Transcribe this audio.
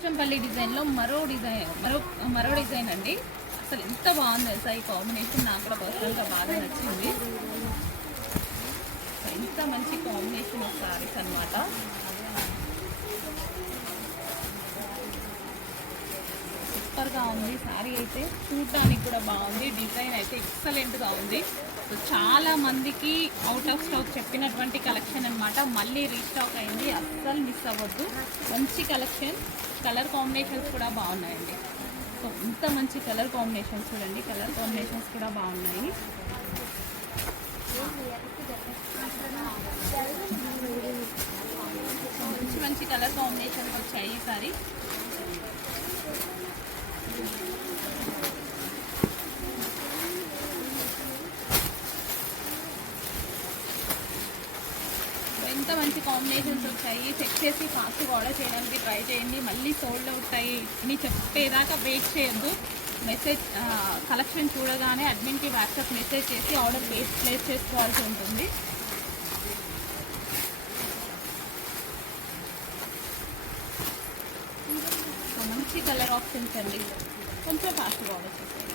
పోచంపల్లి డిజైన్లో మరో డిజైన్ అండి. అసలు ఎంత బాగుంది తెలుసా ఈ కాంబినేషన్. నాకు కూడా పర్సనల్గా బాగా నచ్చింది. ఎంత మంచి కాంబినేషన్ ఆఫ్ సారీస్ అనమాట. సూపర్గా ఉంది సారీ అయితే. చూడడానికి కూడా బాగుంది. డిజైన్ అయితే ఎక్సలెంట్గా ఉంది. సో చాలా మందికి అవుట్ ఆఫ్ స్టాక్ చెప్పినటువంటి కలెక్షన్ అనమాట. మళ్ళీ రీస్టాక్ అయింది, అస్సలు మిస్ అవ్వద్దు. మంచి కలెక్షన్. కలర్ కాంబినేషన్స్ కూడా బాగున్నాయండి. సో ఇంత మంచి కలర్ కాంబినేషన్స్ చూడండి. కలర్ కాంబినేషన్స్ కూడా బాగున్నాయి. మంచి మంచి కలర్ కాంబినేషన్స్ వచ్చాయి ఈసారి. ఎంత మంచి కాంబినేషన్స్ వచ్చాయి. చెక్ చేసి ఫాస్ట్గా ఆర్డర్ చేయడానికి ట్రై చేయండి. మళ్ళీ సోల్డ్ అవుతాయి అని చెప్పేదాకా వెయిట్ చేయొద్దు. మెసేజ్ కలెక్షన్ చూడగానే అడ్మిన్కి వాట్సాప్ మెసేజ్ చేసి ఆర్డర్ ప్లేస్ చేసుకోవాల్సి ఉంటుంది. మంచి కలర్ ఆప్షన్స్ అండి. కొంచెం ఫాస్ట్గా ఆర్డర్ చేసేయండి.